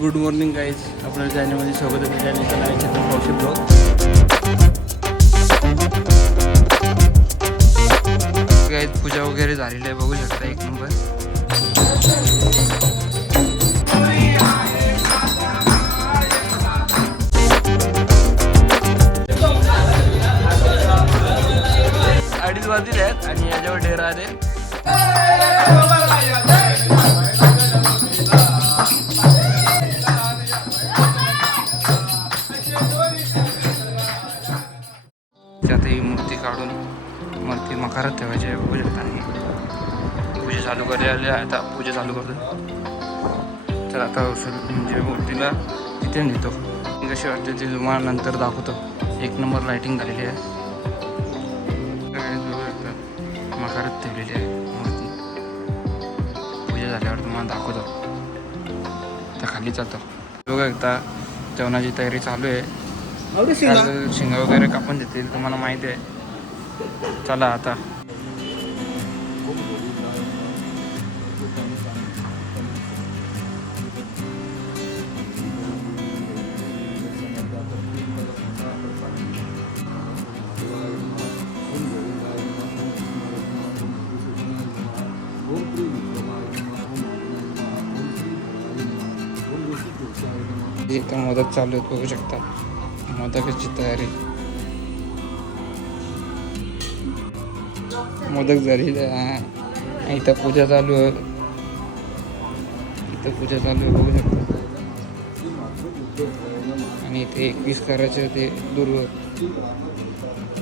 Good morning guys, आपल्या चॅनलमध्ये स्वागत आहे. चॅनलचं नाव आहे चेतन पावशी ब्लॉग. गाईज पूजा वगैरे झालेली आहे, बघू शकता. एक नंबर. अडीच वाजले आहेत आणि याच्यावर डेरा आले. त्यात ही मूर्ती काढून मूर्ती मकारात ठेवायची आहे, बघू शकता. पूजा चालू करायला आता पूजा चालू करतो. तर आता म्हणजे मूर्तीला तिथे नेतो. कशी वाटते ती तुम्हाला नंतर दाखवतो. एक नंबर लाईटिंग झालेली आहे. मकारात ठेवलेली आहे मूर्ती. पूजा झाल्यावर तुम्हाला दाखवतो. तर खाली चालतो. बघा एकदा जेवणाची तयारी चालू आहे. शिंगा वगैरे कापून देतील, तुम्हाला माहिती आहे. चला आता. इथं मोदक चालू आहेत, बघू शकता. मोदकाची तयारी. मोदक झालेली आहे. इथं पूजा चालू आहे. बघू शकता. आणि इथे 21 करायचे, ते दूर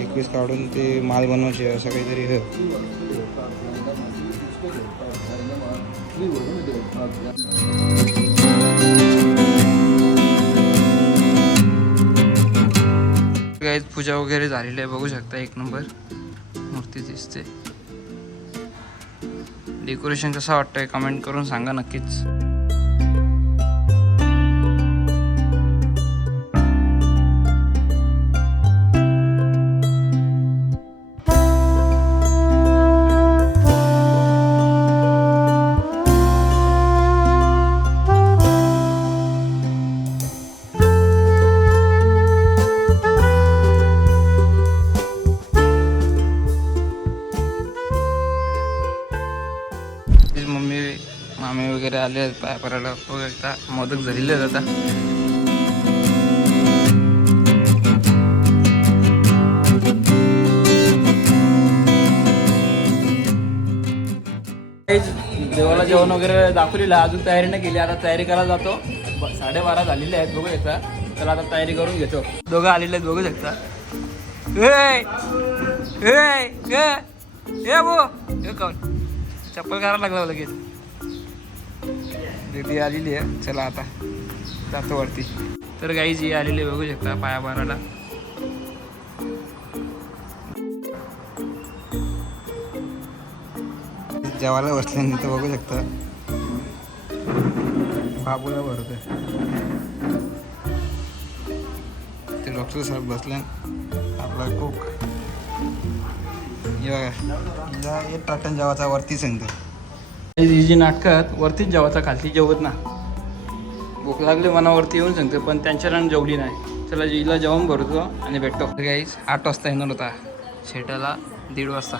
21 काढून ते माल बनवायचे, असं काहीतरी आहे. गाईज पूजा वगैरे झालेली आहे, बघू शकता. एक नंबर मूर्ती दिसते. डेकोरेशन कसं वाटतंय कमेंट करून सांगा नक्कीच. मामी वगैरे आले आहेत पाया पडायला. बघा मोदक झालेले आहेत. आता देवाला जेवण वगैरे दाखवलेलं आहे. अजून तयारी नाही केली. आता तयारी करायला जातो. 12:30 झालेले आहेत, बघू शकता. चला आता तयारी करून घेतो. दोघं आलेले आहेत, बघू शकता. चप्पल करायला लागला लगेच. दीदी आलेली आहे. चला आता जातो वरती. तर गाई जी आलेली आहे, बघू शकता पाया मारायला. जेवायला बसले नाही तर बघू शकता. बाबूला भरतोय ते. डॉक्टर साहेब बसले. आपला कोक एक टाटन जेवायचा वरती सांगतो. ही जी नाटकात वरतीच जेवायचा, खालती जेवत ना. भूक लागली मनावरती येऊन सांगतो, पण त्यांच्या रान जेवली नाही. चला जिला जेवण भरतो आणि भेटतो. गाईस 8 वाजता येणार होता शेटाला, 1:30 वाजता.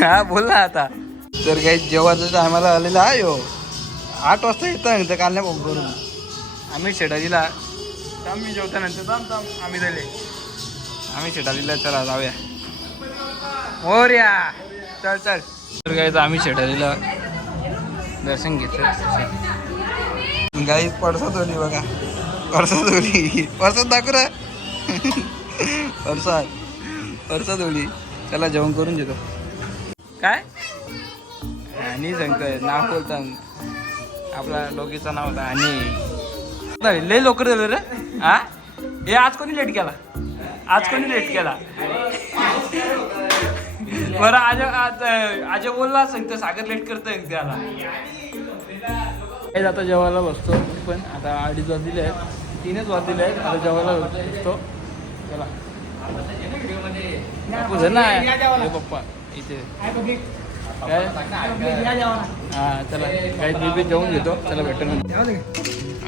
हा बोल ना आता. तर काही जेवायचं टायमाला आलेला आहे. 8 वाजता येतं तर काल नाही बघ करून. आम्ही शेटा दिला. आम्ही जेवतानंतर आम्ही झाले. आम्ही शेटा दिला. चला जाऊया. हो रे, चल चल. तर गाईज आम्ही शेटारीला दर्शन घेतलं. गाईज पडसाद होली बघा. पडसाद दाखव रे. पडसाद होली. चला जेवण करून घेतो. काय आणि सांगतोय नाव बोलता. आपला लोकीचं नाव होता आणि लय लवकर झालं रे. हा हे आज कोणी लेट केला. बरं आज बोलला सांगतो सागर लेट करतोय त्याला. आता जेवायला बसतो. पण आता 2:30 वाजलेले आहेत, 3च वाजलेले आहेत. आता जेवायला बसतो. चला पप्पा इथे काय हा चला काही मी बी जेवून घेतो. चला भेटतो नंतर.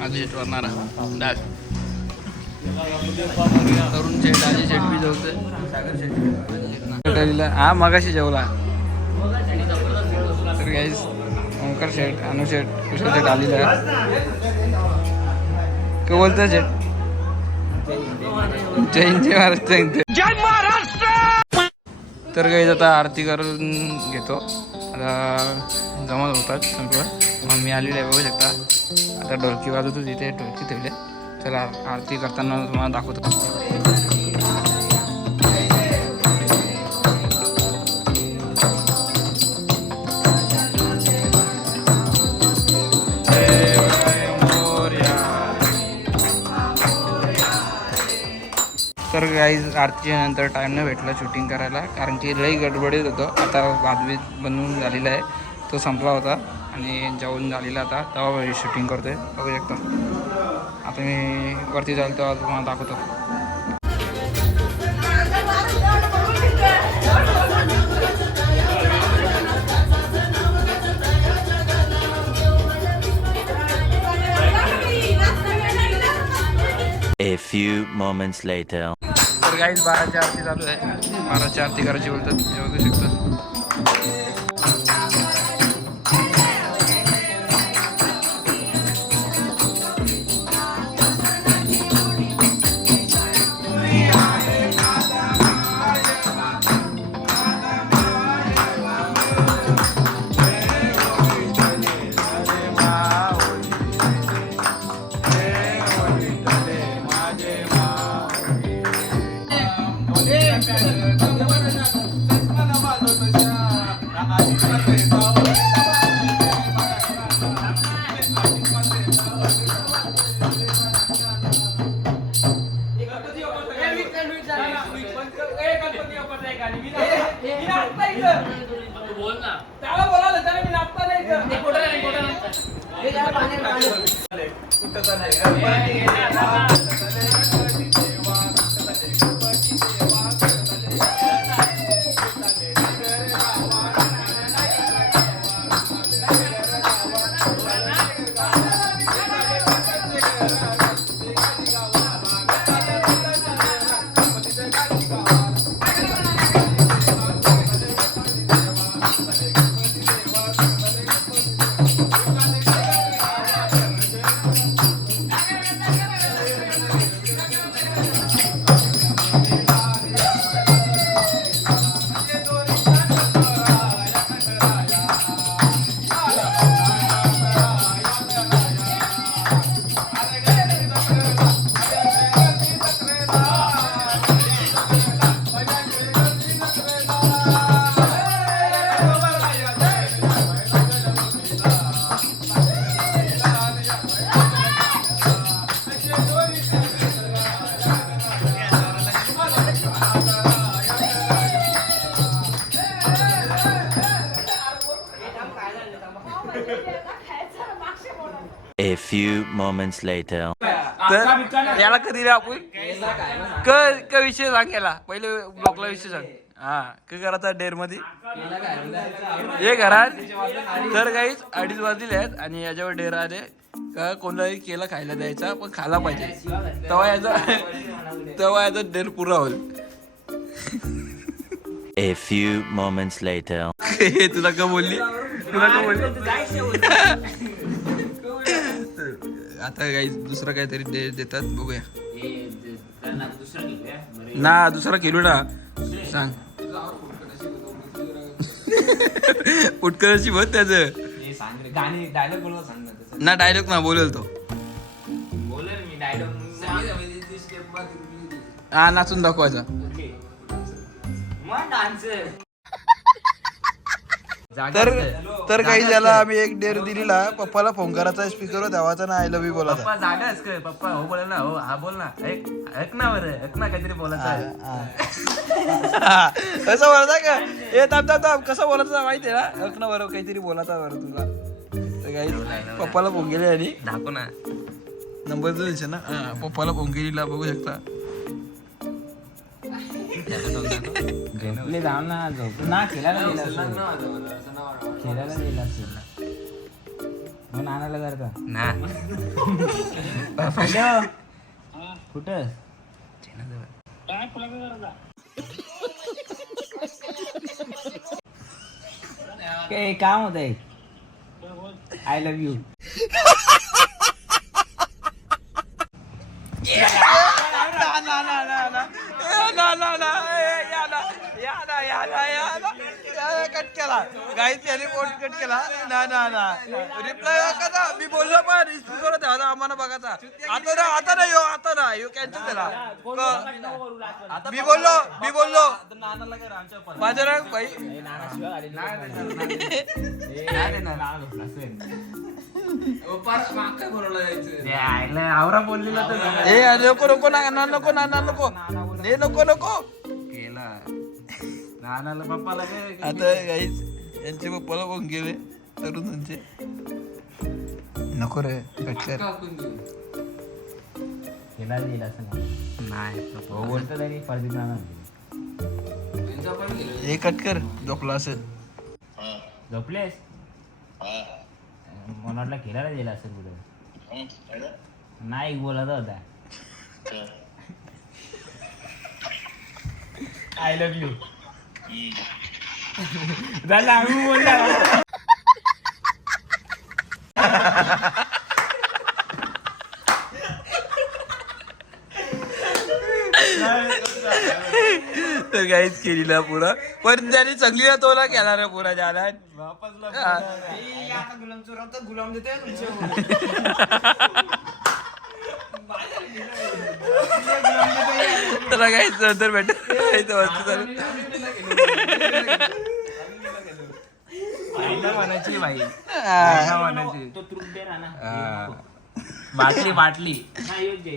आधी शेट वाढणार डाळ तरुण शेट आजी शेट बी जेवतोय. सागर शेट हा मगाशी जेवला. तर गाईस ओंकार शेट अनु शेट कुशल शेट आलेला आहे. काय बोलतोय शेट? जय महाराष्ट्र. तर गाईस आता आरती करून घेतो. आता जमा होतात संपूर्ण. मग मी आलेली आहे बघू शकता. आता ढोलकी वाजवतो तिथे ढोलकी ठेवले. चला आरती करताना तुम्हाला दाखवतो. तर गाईज आरतीच्या नंतर टाईम नाही भेटला शूटिंग करायला कारण की लई गडबडीत होतो. आता भातबीत बनवून झालेला आहे तो संपला होता आणि जेवण झालेला आता तेव्हा शूटिंग करतोय बघू शकता. आता मी वरती जाईल तेव्हा तुम्हाला दाखवतो. A few moments later. तर गाईज 12ची आरती चालू आहे. 12ची आरती करायची बोलतात हे बघू शकता. A few moments later. तर याला कधी रे आपण क विषय सांग याला पहिले ब्लॉकला विषय सांग. हा काय करायचा डेअर मध्ये हे घरात. तर काहीच 2:30 वाजले आहेत आणि याच्यावर डेअर आले का कोणालाही केला खायला द्यायचा पण खायला पाहिजे तेव्हा याचा डेअर पुरा होईल. A few moments later. तुला का बोलली आता काही दुसरा काहीतरी देतात बघूया ना. दुसरा खेळू ना सांग. पुटकरची बघ त्याच ना डायलॉग ना बोलेल तो. हा नाचून दाखवायचा. तर काही ज्याला आम्ही एक डेअर दिलेला पप्पाला फोन करायचा स्पीकरवर द्यावाचा ना आय लव्ह यू बोलायचा. पप्पा जागाच काय पप्पा हो बोल ना. हो हा बोल ना. ऐक ना बरं ऐक ना काहीतरी बोलायचं. कसं बोलायचा का हे थांब कसं बोलायचं माहिती आहे ना. ऐक ना बरं काहीतरी बोलायचा बरं तुला. तर काही पप्पाला फोन केले आणि दाखव ना नंबर द्यायचा ना. पप्पाला फोन केलेला बघू शकता. जाऊ ना झोप ना खेळायला गेला खेळायला गेला नानाला करता ना कुठं काय काम होत आहे आय लव्ह यू कट केला गाईच याने बोट कट केला ना ना ना रिप्लाय कसा मी बोललो पण स्पीकर होता आम्हाला बघायचा आता ना यो कॅन्सल केला मी बोललो माझं नाव भाई आवरा बोललेला तर ए नको नको ना नको ना नको हे नको नको केला नानाला पप्पाला काय आता गाईच यांचे पप्पाला पण गेले तरुणांचे नको रे कट कर केला येईल असं नाही हो बोलतो तरी परदीप नाना हे कट कर झोपला असेल झोपलेस मला वाटलं खेळायला गेला असेल कुठे नाही बोलत होता आय लव्ह यू झालं आम्ही बोलला तर काहीच केलेला पुरा पण त्याने चांगली तोला केला रे पुरा झाला गुलाम देते त्याला काहीच नंतर भेट वस्तू चालू म्हणायची बाई हा. म्हणायची तो त्रुट दे ना बाटली बाटली योग्य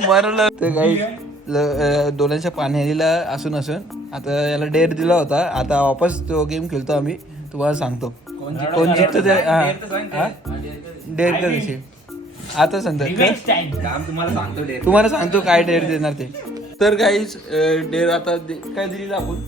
मरलं तर काही डोळ्यांच्या पाण्याला असून आता याला डेअर दिला होता आता वापस तो गेम खेळतो आम्ही तुम्हाला सांगतो कोण जिंकतो ते डेअर त्या दिवशी आता सांगतो तुम्हाला सांगतो काय डेअर देणार ते तर काहीच डेअर आता काय दिली आपण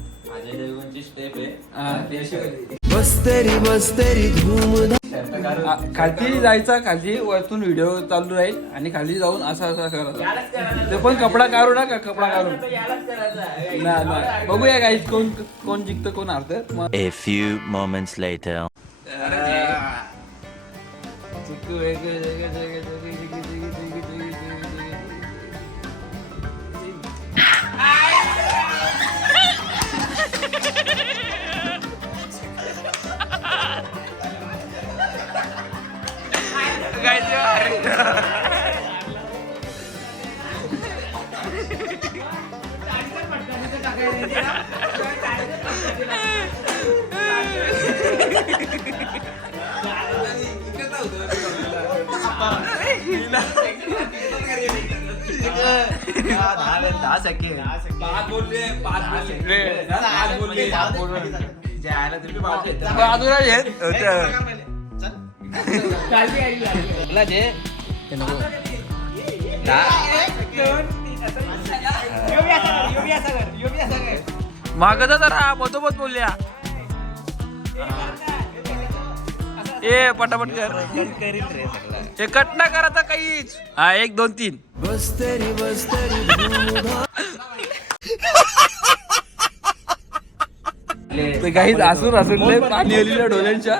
खालती जायचा खाली वरतून व्हिडिओ चालू राहील आणि खाली जाऊन असं करायचं ते पण कपडा काढू नका कपडा काढून ना बघूया काहीच कोण कोण जिंकतं कोण हारतं मग A few moments later. मागत जरा मधोमध बोलल्या ए पटापट कर हे कट ना करा काहीच हा 1 2 3 ते काहीच असून लय पाणी आलेल्या डोळ्यांच्या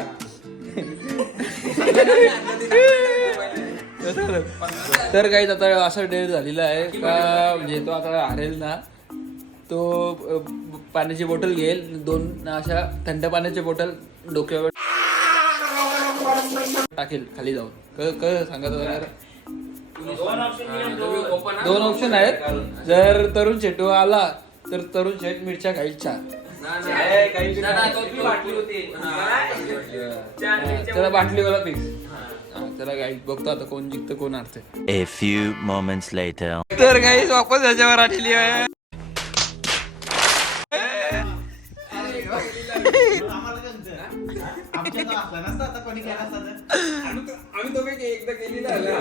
तर काहीच आता असं डेअर झालेलं आहे का म्हणजे तो आता हारेल ना तो पाण्याची बॉटल घेईल 2 अशा थंड पाण्याची बॉटल डोक्यावर टाकेल खाली जाऊन सांगा दोन ऑप्शन आहेत जर तरुण शेटू आला तर तरुण शेट मिरच्या खायच्या त्याला बाटलीवाला फिक्स त्याला काही बघतो आता कोण जिंकतं कोण हारतं A few moments later. तर काही वापस त्याच्यावर आलेली आहे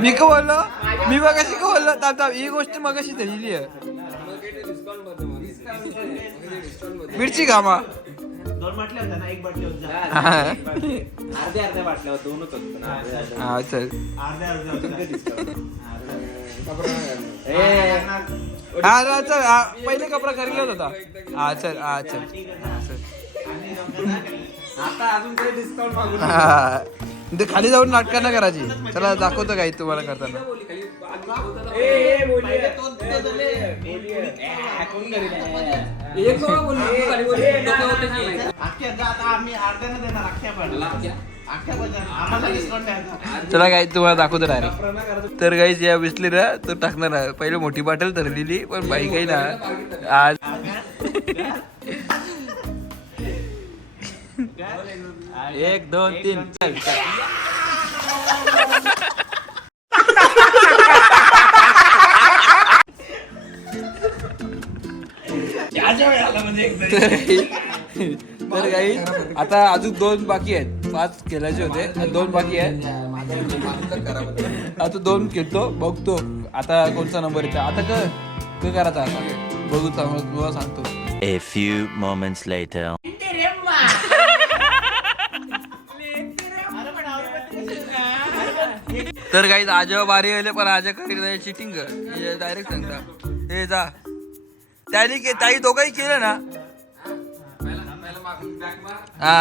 मी का बोललो मी मगाशी का बोललो ताता ही गोष्ट मगाशी झालेली आहे मिरची घामा 2 बाटल्या होत्या ना, 1 बाटली होती अर्ध्या बाटल्या होत्या, दोनच होत्या ना, अर्ध्या. हा चल हा चल पहिले कपडा खरीदला होता. हा चल हा चल आता अजून काही डिस्काउंट मागू नका. हा ते खाली जाऊन नाटकांना करायची. चला दाखवतो काही तुम्हाला करताना. आम्ही अर्ध्यानं देणार, अख्ख्या बाजार आम्हाला डिस्काउंट द्यायचा. चला काही तुम्हाला दाखवतो डायरेक्ट. तर काही या बिसलेला तर टाकणार आहे. पहिले मोठी बॉटल धरलेली पण बाई काही ना आज 1 2 3 चल. तर काही आता अजून 2 बाकी आहेत. 5 केलाचे होते, 2 बाकी आहेत. आता 2 खेळतो, बघतो आता कोणता नंबर येतो. आता काय करायचं आता बघू, तुम्हाला सांगतो. A few moments later. तर काही आजोबा बारी आले पण आजा करी चिटिंग डायरेक्ट सांगता हे जा त्याने ताई दोघंही केलं ना. हा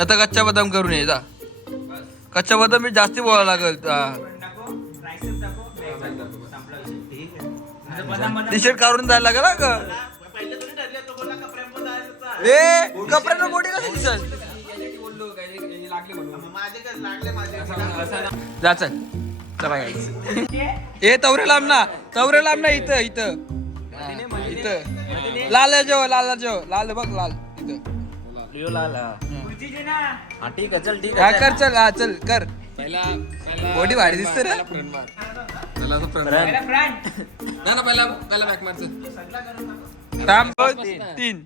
आता कच्चा बदाम करून ये जा. कच्चा बदाम मी जास्ती बोलायला लागल. टी शर्ट काढून जायला लागेल ना ग. ए कपड्यांना मोठी कसं दिसत. जा चल चला ए तवरे लांब ना इथं इथं इथं लाल जेव लाल बघ लाल इथं. हा ठीक आहे, चल ठीक हा आहे. कर चल हा चल कर. बॉडी भारी दिसते रे. थांब 2 3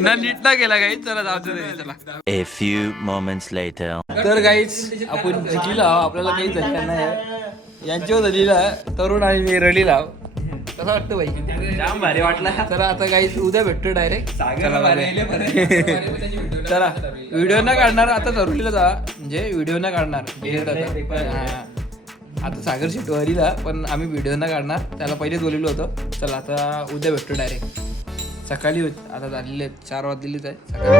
ना नीट ना गेला काही. चला जाऊ दे चला. A few moments later. तर काहीच आपण जिंकला आपल्याला काही झालेलं नाही. यांच्यावर झालेला तरुण आणि रडीला कसं वाटतं बाई. जाम भारी वाटला. तर आता काही उद्या भेटतो डायरेक्ट. चला व्हिडिओ ना काढणार. आता तरुणीला जा म्हणजे व्हिडिओ ना काढणार. आता सागर शेटवारीला पण आम्ही व्हिडिओ ना काढणार. त्याला पहिलेच बोललेलो होतो. चला आता उद्या भेटतो डायरेक्ट. सकाळी आता झालेले 4 वाजलेलीच आहे सकाळी.